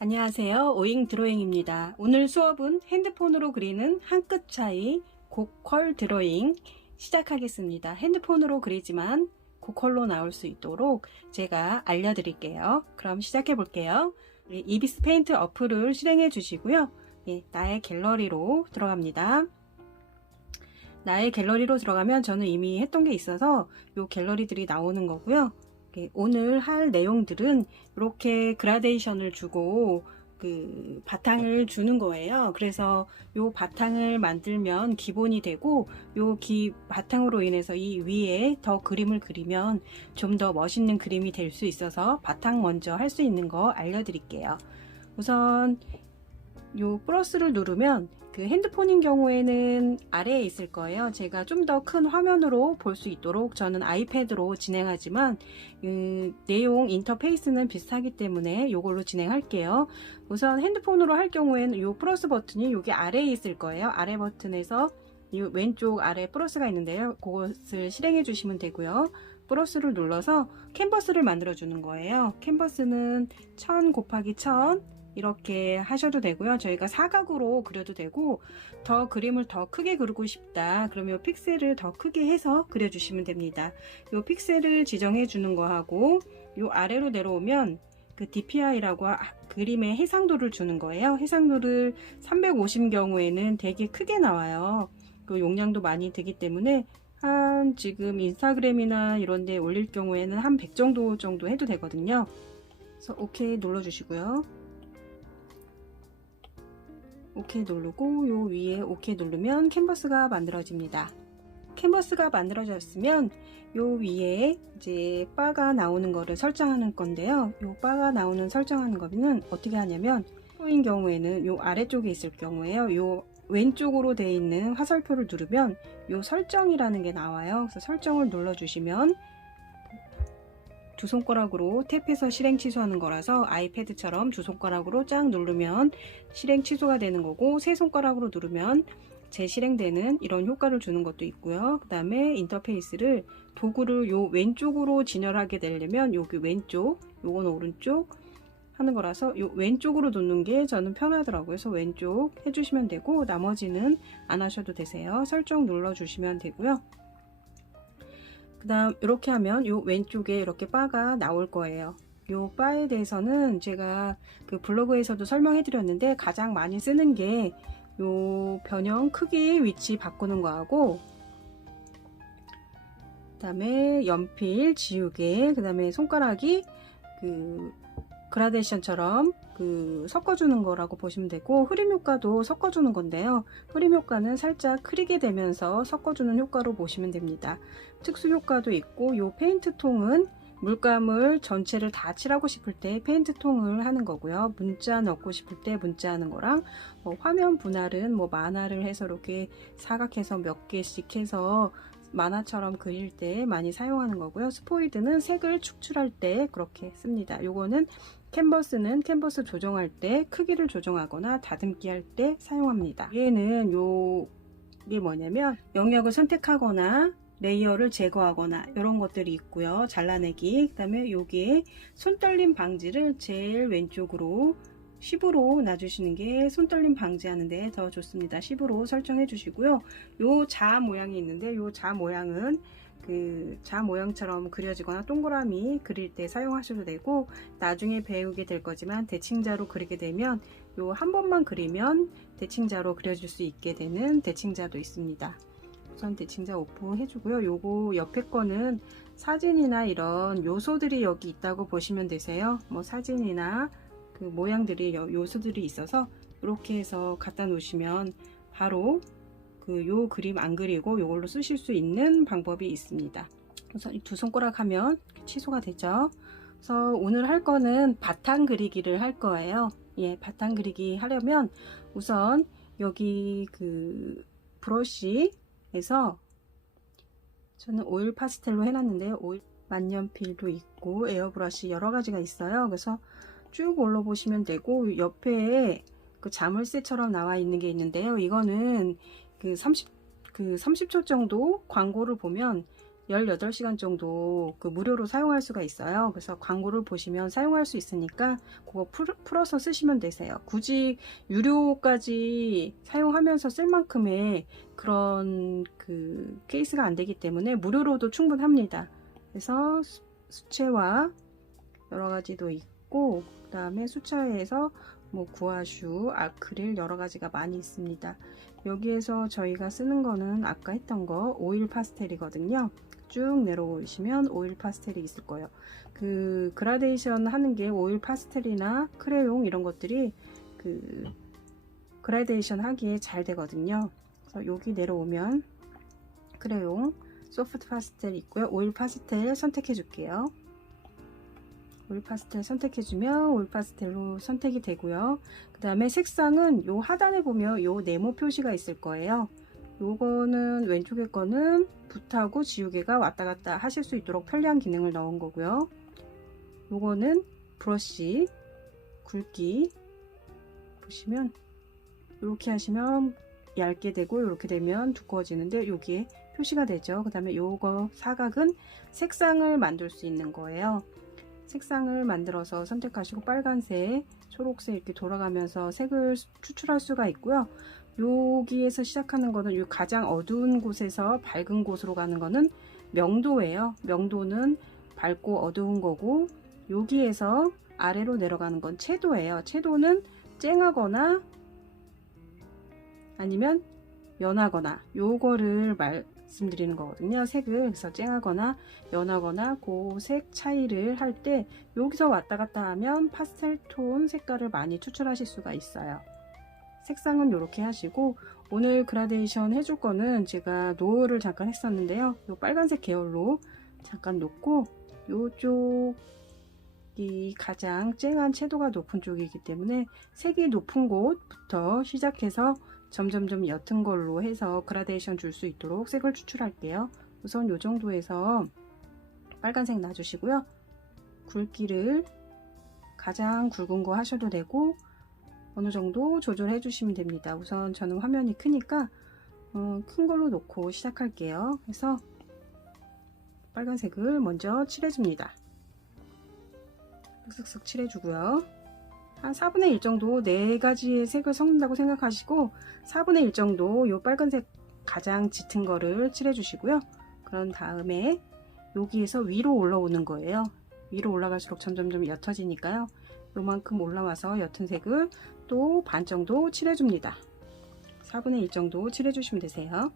안녕하세요. 오잉 드로잉입니다. 오늘 수업은 핸드폰으로 그리는 한 끗 차이 고컬 드로잉 시작하겠습니다. 핸드폰으로 그리지만 고컬로 나올 수 있도록 제가 알려드릴게요. 그럼 시작해 볼게요. 이비스 페인트 어플을 실행해 주시고요. 나의 갤러리로 들어갑니다. 나의 갤러리로 들어가면 저는 이미 했던 게 있어서 이 갤러리들이 나오는 거고요. 오늘 할 내용들은 이렇게 그라데이션을 주고 그 바탕을 주는 거예요. 그래서 이 바탕을 만들면 기본이 되고 이 바탕으로 인해서 이 위에 더 그림을 그리면 좀 더 멋있는 그림이 될 수 있어서 바탕 먼저 할 수 있는 거 알려드릴게요. 우선 요 플러스를 누르면 그 핸드폰인 경우에는 아래에 있을 거예요. 제가 좀 더 큰 화면으로 볼 수 있도록 저는 아이패드로 진행하지만 내용 인터페이스는 비슷하기 때문에 이걸로 진행할게요. 우선 핸드폰으로 할 경우에는 요 플러스 버튼이 여기 아래에 있을 거예요. 아래 버튼에서 이 왼쪽 아래 플러스가 있는데요. 그것을 실행해 주시면 되고요. 플러스를 눌러서 캔버스를 만들어 주는 거예요. 캔버스는 1000 곱하기 1000 이렇게 하셔도 되고요. 저희가 사각으로 그려도 되고 더 그림을 더 크게 그리고 싶다 그러면 픽셀을 더 크게 해서 그려주시면 됩니다. 이 픽셀을 지정해 주는 거하고 이 아래로 내려오면 그 DPI라고 그림의 해상도를 주는 거예요. 해상도를 350 경우에는 되게 크게 나와요. 그 용량도 많이 들기 때문에 한 지금 인스타그램이나 이런 데 올릴 경우에는 한 100 정도 해도 되거든요. 그래서 OK 눌러 주시고요. OK 누르고 요 위에 OK 누르면 캔버스가 만들어집니다. 캔버스가 만들어졌으면 요 위에 이제 바가 나오는 거를 설정하는 건데요. 요 바가 나오는 설정하는 거는 어떻게 하냐면 인 경우에는 요 아래쪽에 있을 경우에요. 요 왼쪽으로 되어 있는 화살표를 누르면 요 설정이라는 게 나와요. 그래서 설정을 눌러 주시면 두 손가락으로 탭해서 실행 취소하는 거라서 아이패드처럼 두 손가락으로 쫙 누르면 실행 취소가 되는 거고 세 손가락으로 누르면 재실행되는 이런 효과를 주는 것도 있고요. 그 다음에 인터페이스를 도구를 요 왼쪽으로 진열하게 되려면 여기 왼쪽, 요건 오른쪽 하는 거라서 요 왼쪽으로 놓는 게 저는 편하더라고요. 그래서 왼쪽 해주시면 되고 나머지는 안 하셔도 되세요. 설정 눌러주시면 되고요. 그 다음 이렇게 하면 요 왼쪽에 이렇게 바가 나올 거예요. 요 바에 대해서는 제가 그 블로그에서도 설명해 드렸는데 가장 많이 쓰는 게 요 변형 크기 위치 바꾸는 거하고 그 다음에 연필 지우개 그 다음에 손가락이 그 그라데이션처럼 그 섞어주는 거라고 보시면 되고 흐림 효과도 섞어주는 건데요. 흐림 효과는 살짝 흐리게 되면서 섞어주는 효과로 보시면 됩니다. 특수 효과도 있고 요 페인트 통은 물감을 전체를 다 칠하고 싶을 때 페인트 통을 하는 거고요. 문자 넣고 싶을 때 문자 하는 거랑 화면 분할은 만화를 해서 이렇게 사각해서 몇 개씩 해서 만화처럼 그릴 때 많이 사용하는 거고요. 스포이드는 색을 축출할 때 그렇게 씁니다. 요거는 캔버스는 캔버스 조정할 때 크기를 조정하거나 다듬기 할 때 사용합니다. 얘는 이게 뭐냐면 영역을 선택하거나 레이어를 제거하거나 이런 것들이 있고요. 잘라내기 그 다음에 여기에 손떨림 방지를 제일 왼쪽으로 10으로 놔주시는 게 손떨림 방지하는데 더 좋습니다. 10으로 설정해 주시고요. 요 자 모양이 있는데 요 자 모양은 그 자 모양처럼 그려지거나 동그라미 그릴 때 사용하셔도 되고 나중에 배우게 될 거지만 대칭자로 그리게 되면 요 한 번만 그리면 대칭자로 그려줄 수 있게 되는 대칭자도 있습니다. 우선 대칭자 오픈해 주고요. 요거 옆에 거는 사진이나 이런 요소들이 여기 있다고 보시면 되세요. 사진이나 그 모양들이 요소들이 있어서 이렇게 해서 갖다 놓으시면 바로 요 그림 안 그리고 요걸로 쓰실 수 있는 방법이 있습니다. 그래서 이 두 손가락 하면 취소가 되죠. 그래서 오늘 할 거는 바탕 그리기를 할 거예요. 바탕 그리기 하려면 우선 여기 그 브러쉬에서 저는 오일 파스텔로 해놨는데요. 오일 만년필도 있고 에어브러쉬 여러 가지가 있어요. 그래서 쭉 올려보시면 되고 옆에 그 자물쇠처럼 나와 있는 게 있는데요. 이거는 그 30초 정도 광고를 보면 18시간 정도 그 무료로 사용할 수가 있어요. 그래서 광고를 보시면 사용할 수 있으니까 그거 풀어서 쓰시면 되세요. 굳이 유료까지 사용하면서 쓸 만큼의 그런 그 케이스가 안 되기 때문에 무료로도 충분합니다. 그래서 수채화 여러 가지도 있고, 그 다음에 수채화에서 뭐 구아슈, 아크릴 여러 가지가 많이 있습니다. 여기에서 저희가 쓰는 거는 아까 했던 거 오일 파스텔이거든요. 쭉 내려오시면 오일 파스텔이 있을 거예요. 그 그라데이션 하는 게 오일 파스텔이나 크레용 이런 것들이 그 그라데이션 하기에 잘 되거든요. 그래서 여기 내려오면 크레용, 소프트 파스텔 있고요. 오일 파스텔 선택해 줄게요. 오일 파스텔 선택해주면 오일 파스텔로 선택이 되고요. 그 다음에 색상은 요 하단에 보면 요 네모 표시가 있을 거예요. 요거는 왼쪽에 거는 붓하고 지우개가 왔다 갔다 하실 수 있도록 편리한 기능을 넣은 거고요. 요거는 브러쉬 굵기 보시면 이렇게 하시면 얇게 되고 이렇게 되면 두꺼워지는데 여기에 표시가 되죠. 그 다음에 요거 사각은 색상을 만들 수 있는 거예요. 색상을 만들어서 선택하시고 빨간색, 초록색 이렇게 돌아가면서 색을 추출할 수가 있고요. 여기에서 시작하는 거는 이 가장 어두운 곳에서 밝은 곳으로 가는 거는 명도예요. 명도는 밝고 어두운 거고, 여기에서 아래로 내려가는 건 채도예요. 채도는 쨍하거나 아니면 연하거나 요거를 말씀드리는 거거든요. 색을 그래서 쨍하거나 연하거나 그 색 차이를 할 때 여기서 왔다 갔다 하면 파스텔 톤 색깔을 많이 추출하실 수가 있어요. 색상은 이렇게 하시고, 오늘 그라데이션 해줄 거는 제가 노을을 잠깐 했었는데요. 요 빨간색 계열로 잠깐 놓고, 요쪽이 가장 쨍한 채도가 높은 쪽이기 때문에 색이 높은 곳부터 시작해서 점점점 옅은 걸로 해서 그라데이션 줄 수 있도록 색을 추출할게요. 우선 요 정도에서 빨간색 놔주시고요. 굵기를 가장 굵은 거 하셔도 되고 어느 정도 조절해 주시면 됩니다. 우선 저는 화면이 크니까 큰 걸로 놓고 시작할게요. 그래서 빨간색을 먼저 칠해줍니다. 쓱쓱 칠해주고요. 한 4분의 1 정도 4가지의 색을 섞는다고 생각하시고 4분의 1 정도 이 빨간색 가장 짙은 거를 칠해주시고요. 그런 다음에 여기에서 위로 올라오는 거예요. 위로 올라갈수록 점점점 옅어지니까요. 요만큼 올라와서 옅은 색을 또 반 정도 칠해줍니다. 4분의 1 정도 칠해주시면 되세요.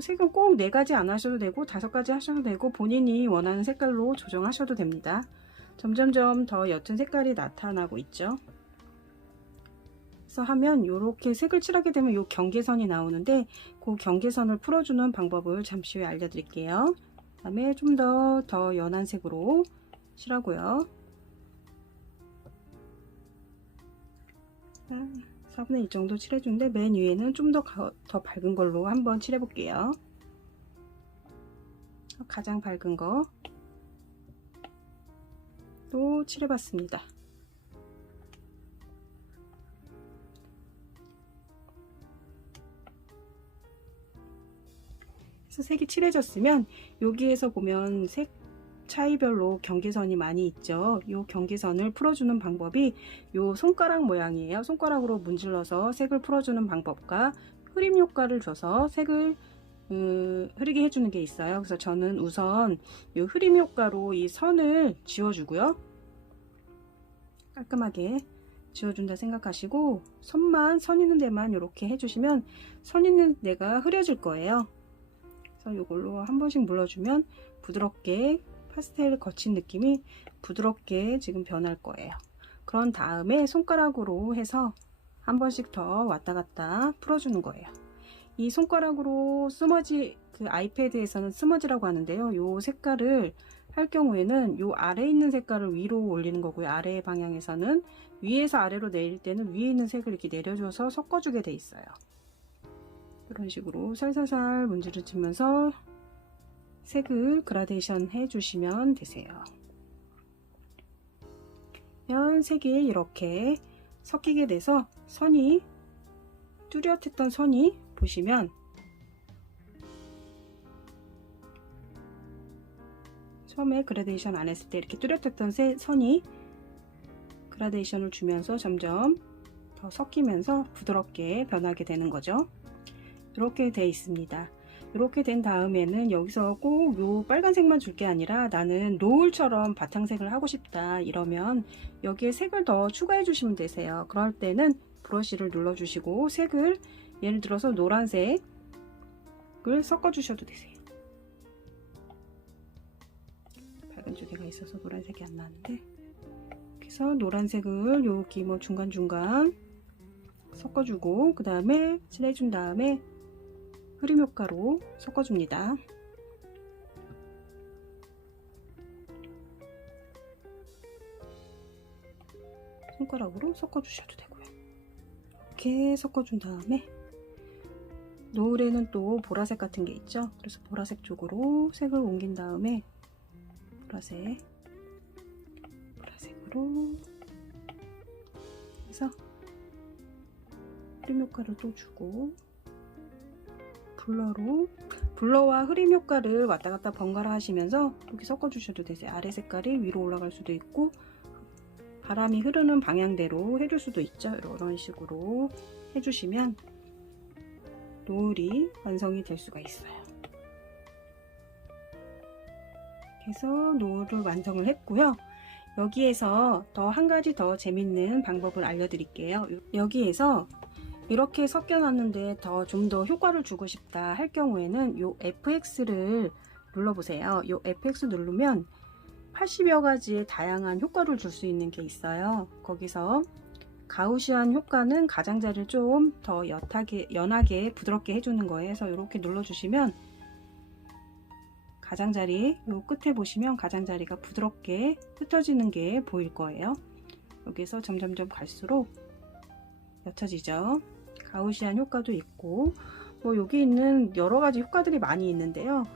색은 꼭 4가지 안 하셔도 되고 5가지 하셔도 되고 본인이 원하는 색깔로 조정하셔도 됩니다. 점점점 더 옅은 색깔이 나타나고 있죠. 그래서 하면 이렇게 색을 칠하게 되면 이 경계선이 나오는데 그 경계선을 풀어주는 방법을 잠시 후에 알려드릴게요. 그 다음에 좀 더 연한 색으로 칠하고요. 4분의 1 정도 칠해주는데 맨 위에는 좀 더 밝은 걸로 한번 칠해볼게요. 가장 밝은 거 또 칠해봤습니다. 그래서 색이 칠해졌으면 여기에서 보면 색 차이별로 경계선이 많이 있죠. 이 경계선을 풀어주는 방법이 이 손가락 모양이에요. 손가락으로 문질러서 색을 풀어주는 방법과 흐림 효과를 줘서 색을 흐리게 해주는 게 있어요. 그래서 저는 우선 이 흐림 효과로 이 선을 지워주고요. 깔끔하게 지워준다 생각하시고 선 있는 데만 이렇게 해주시면 선 있는 데가 흐려질 거예요. 그래서 이걸로 한 번씩 눌러주면 부드럽게 파스텔 거친 느낌이 부드럽게 지금 변할 거예요. 그런 다음에 손가락으로 해서 한 번씩 더 왔다 갔다 풀어주는 거예요. 이 손가락으로 스머지, 그 아이패드에서는 스머지라고 하는데요. 이 색깔을 할 경우에는 이 아래에 있는 색깔을 위로 올리는 거고요. 아래 방향에서는 위에서 아래로 내릴 때는 위에 있는 색을 이렇게 내려줘서 섞어주게 돼 있어요. 이런 식으로 살살살 문지를 치면서 색을 그라데이션 해주시면 되세요. 색이 이렇게 섞이게 돼서 선이 뚜렷했던 선이 보시면 처음에 그라데이션 안 했을 때 이렇게 뚜렷했던 선이 그라데이션을 주면서 점점 더 섞이면서 부드럽게 변하게 되는 거죠. 이렇게 돼 있습니다. 이렇게 된 다음에는 여기서 꼭 요 빨간색만 줄 게 아니라 나는 노을처럼 바탕색을 하고 싶다 이러면 여기에 색을 더 추가해 주시면 되세요. 그럴 때는 브러쉬를 눌러 주시고 색을 예를 들어서 노란색을 섞어 주셔도 되세요. 밝은 쪽에가 있어서 노란색이 안 나는데, 그래서 노란색을 여기 뭐 중간중간 섞어주고 그 다음에 칠해준 다음에 흐림 효과로 섞어줍니다. 손가락으로 섞어주셔도 되고요. 이렇게 섞어준 다음에 노을에는 또 보라색 같은 게 있죠. 그래서 보라색 쪽으로 색을 옮긴 다음에 보라색으로 해서 흐림 효과를 또 주고 블러와 흐림 효과를 왔다 갔다 번갈아 하시면서 이렇게 섞어 주셔도 되세요. 아래 색깔이 위로 올라갈 수도 있고 바람이 흐르는 방향대로 해줄 수도 있죠. 이런 식으로 해주시면 노을이 완성이 될 수가 있어요. 그래서 노을을 완성을 했고요. 여기에서 더 한 가지 더 재밌는 방법을 알려드릴게요. 여기에서 이렇게 섞여 놨는데 좀 더 효과를 주고 싶다 할 경우에는 요 FX를 눌러보세요. 요 FX 누르면 80여 가지의 다양한 효과를 줄 수 있는 게 있어요. 거기서 가우시안 효과는 가장자리를 좀 더 연하게 부드럽게 해주는 거예요. 그래서 이렇게 눌러주시면 가장자리 요 끝에 보시면 가장자리가 부드럽게 흩어지는 게 보일 거예요. 여기서 점점점 갈수록 옅어지죠. 가우시안 효과도 있고 뭐 여기 있는 여러 가지 효과들이 많이 있는데요.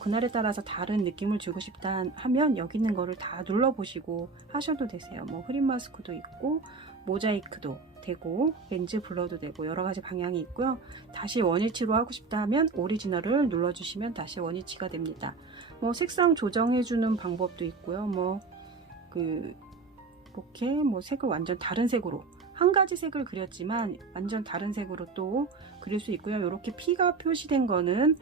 그날에 따라서 다른 느낌을 주고 싶다 하면 여기 있는 거를 다 눌러 보시고 하셔도 되세요. 뭐 흐림 마스크도 있고 모자이크도 되고 렌즈 블러도 되고 여러 가지 방향이 있고요. 다시 원위치로 하고 싶다 하면 오리지널을 눌러 주시면 다시 원위치가 됩니다. 뭐 색상 조정해 주는 방법도 있고요. 이렇게 색을 완전 다른 색으로 한 가지 색을 그렸지만 완전 다른 색으로 또 그릴 수 있고요. 이렇게 P가 표시된 거는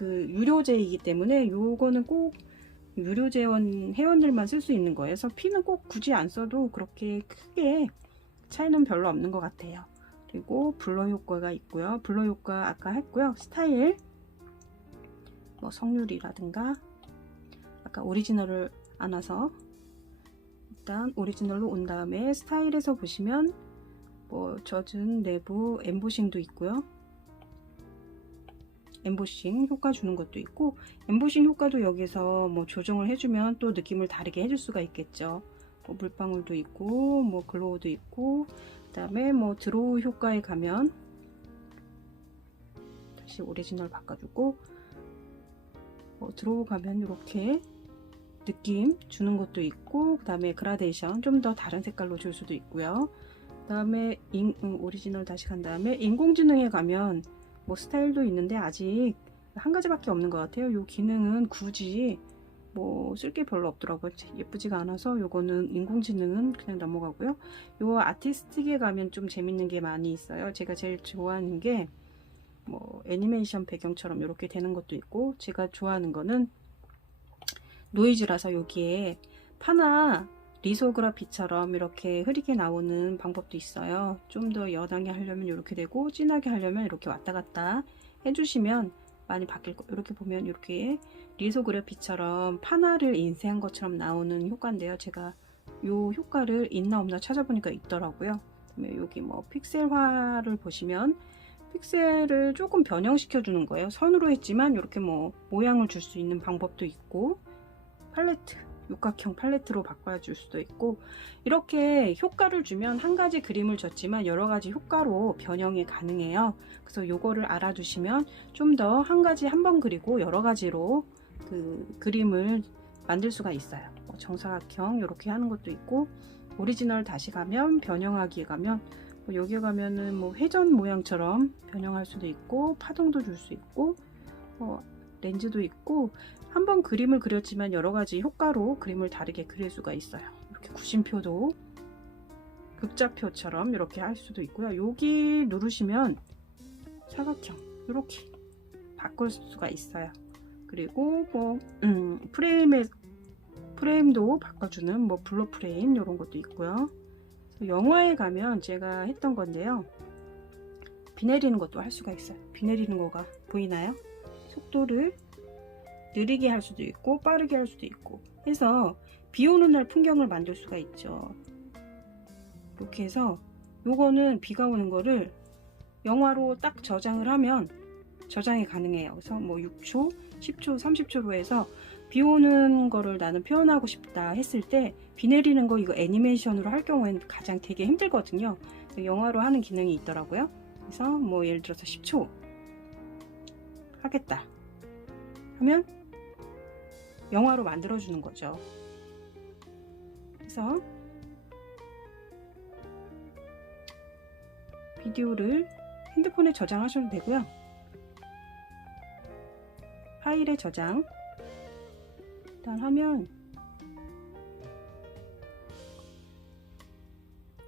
유료제이기 때문에 요거는 꼭 회원들만 쓸 수 있는 거예요. 그래서 P는 꼭 굳이 안 써도 그렇게 크게 차이는 별로 없는 것 같아요. 그리고 블러 효과가 있고요. 블러 효과 아까 했고요. 스타일, 석률이라든가 아까 오리지널을 안 와서 일단 오리지널로 온 다음에 스타일에서 보시면 젖은 내부 엠보싱도 있고요. 엠보싱 효과 주는 것도 있고 엠보싱 효과도 여기서 조정을 해주면 또 느낌을 다르게 해줄 수가 있겠죠. 물방울도 있고 글로우도 있고 그 다음에 드로우 효과에 가면 다시 오리지널 바꿔주고 드로우 가면 이렇게 느낌 주는 것도 있고 그 다음에 그라데이션 좀 더 다른 색깔로 줄 수도 있고요. 그 다음에 오리지널 다시 간 다음에 인공지능에 가면 스타일도 있는데 아직 한 가지밖에 없는 것 같아요. 이 기능은 굳이 쓸 게 별로 없더라고요. 예쁘지가 않아서 요거는 인공지능은 그냥 넘어가고요. 요 아티스틱에 가면 좀 재밌는 게 많이 있어요. 제가 제일 좋아하는 게 애니메이션 배경처럼 이렇게 되는 것도 있고 제가 좋아하는 거는 노이즈라서 여기에 파나 리소그라피처럼 이렇게 흐리게 나오는 방법도 있어요. 좀 더 연하게 하려면 이렇게 되고 진하게 하려면 이렇게 왔다 갔다 해주시면 많이 바뀔 거예요. 이렇게 보면 이렇게 리소그라피처럼 파나를 인쇄한 것처럼 나오는 효과인데요. 제가 이 효과를 있나 없나 찾아보니까 있더라고요. 그다음에 여기 픽셀화를 보시면 픽셀을 조금 변형시켜 주는 거예요. 선으로 했지만 이렇게 모양을 줄 수 있는 방법도 있고 팔레트 육각형 팔레트로 바꿔줄 수도 있고 이렇게 효과를 주면 한 가지 그림을 줬지만 여러 가지 효과로 변형이 가능해요. 그래서 요거를 알아두시면 좀 더 한 가지 한 번 그리고 여러 가지로 그림을 만들 수가 있어요. 정사각형 이렇게 하는 것도 있고 오리지널 다시 가면 변형하기에 가면 여기에 가면은 회전 모양처럼 변형할 수도 있고 파동도 줄 수 있고 렌즈도 있고 한번 그림을 그렸지만 여러가지 효과로 그림을 다르게 그릴 수가 있어요. 이렇게 구심표도 극자표처럼 이렇게 할 수도 있고요. 여기 누르시면 사각형 이렇게 바꿀 수가 있어요. 그리고 뭐 프레임도 바꿔주는 뭐 블러 프레임 이런 것도 있고요. 영화에 가면 제가 했던 건데요. 비 내리는 것도 할 수가 있어요. 비 내리는 거가 보이나요? 속도를 느리게 할 수도 있고 빠르게 할 수도 있고 해서 비 오는 날 풍경을 만들 수가 있죠. 이렇게 해서 요거는 비가 오는 거를 영화로 딱 저장을 하면 저장이 가능해요. 그래서 뭐 6초, 10초, 30초로 해서 비 오는 거를 나는 표현하고 싶다 했을 때 비 내리는 거 이거 애니메이션으로 할 경우에는 가장 되게 힘들거든요. 영화로 하는 기능이 있더라고요. 그래서 뭐 예를 들어서 10초 하겠다 하면 영화로 만들어 주는 거죠. 그래서 비디오를 핸드폰에 저장하셔도 되고요. 파일에 저장 일단 하면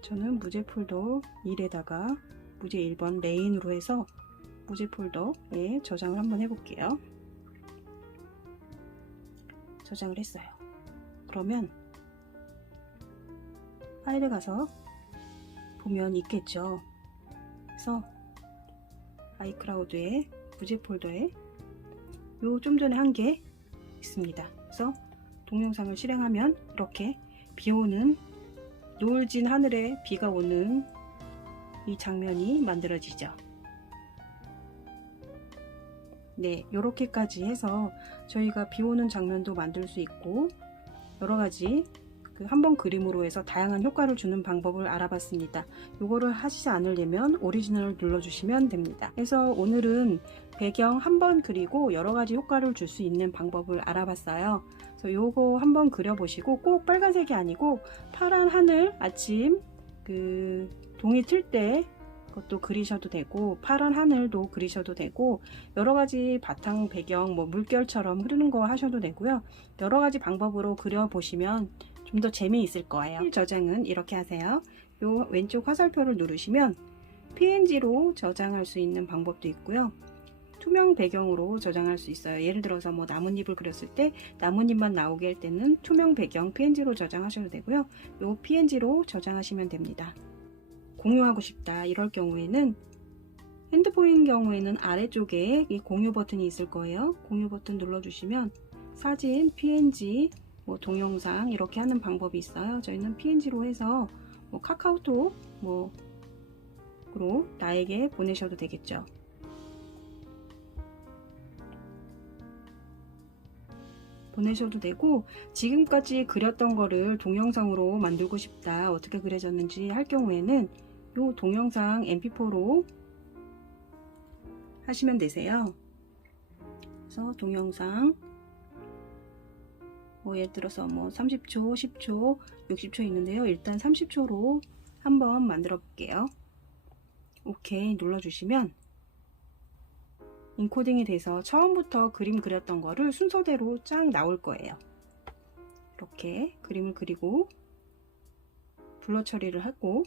저는 무제 폴더 1에다가 무제 1번 레인으로 해서 무제 폴더에 저장을 한번 해볼게요. 저장을 했어요. 그러면 파일에 가서 보면 있겠죠. 그래서 아이클라우드에 무제 폴더에 요 좀 전에 한 게 있습니다. 그래서 동영상을 실행하면 이렇게 비 오는 노을진 하늘에 비가 오는 이 장면이 만들어지죠. 네, 요렇게까지 해서 저희가 비 오는 장면도 만들 수 있고 여러가지 한번 그림으로 해서 다양한 효과를 주는 방법을 알아봤습니다. 요거를 하시지 않으려면 오리지널을 눌러주시면 됩니다. 그래서 오늘은 배경 한번 그리고 여러가지 효과를 줄 수 있는 방법을 알아봤어요. 그래서 요거 한번 그려보시고 꼭 빨간색이 아니고 파란 하늘 아침 동이 틀 때 그것도 그리셔도 되고 파란 하늘도 그리셔도 되고 여러가지 바탕 배경 뭐 물결처럼 흐르는 거 하셔도 되고요. 여러가지 방법으로 그려보시면 좀 더 재미있을 거예요. 저장은 이렇게 하세요. 요 왼쪽 화살표를 누르시면 PNG로 저장할 수 있는 방법도 있고요. 투명 배경으로 저장할 수 있어요. 예를 들어서 뭐 나뭇잎을 그렸을 때 나뭇잎만 나오게 할 때는 투명 배경 PNG로 저장하셔도 되고요. 요 PNG로 저장하시면 됩니다. 공유하고 싶다 이럴 경우에는 핸드폰인 경우에는 아래쪽에 이 공유 버튼이 있을 거예요. 공유 버튼 눌러주시면 사진, PNG, 뭐 동영상 이렇게 하는 방법이 있어요. 저희는 PNG로 해서 뭐 카카오톡 뭐로 나에게 보내셔도 되겠죠. 보내셔도 되고 지금까지 그렸던 거를 동영상으로 만들고 싶다 어떻게 그려졌는지 할 경우에는 요 동영상 mp4로 하시면 되세요. 그래서 동영상 뭐 예를 들어서 뭐 30초, 10초, 60초 있는데요. 일단 30초로 한번 만들어 볼게요. 오케이 눌러주시면 인코딩이 돼서 처음부터 그림 그렸던 거를 순서대로 쫙 나올 거예요. 이렇게 그림을 그리고 블러 처리를 하고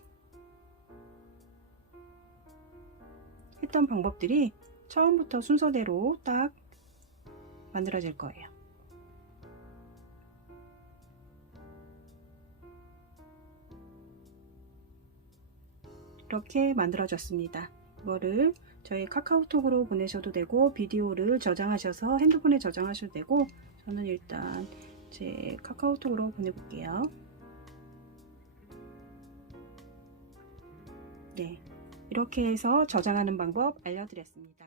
했던 방법들이 처음부터 순서대로 딱 만들어질 거예요. 이렇게 만들어졌습니다. 이거를 저희 카카오톡으로 보내셔도 되고 비디오를 저장하셔서 핸드폰에 저장하셔도 되고 저는 일단 제 카카오톡으로 보내볼게요. 네, 이렇게 해서 저장하는 방법 알려드렸습니다.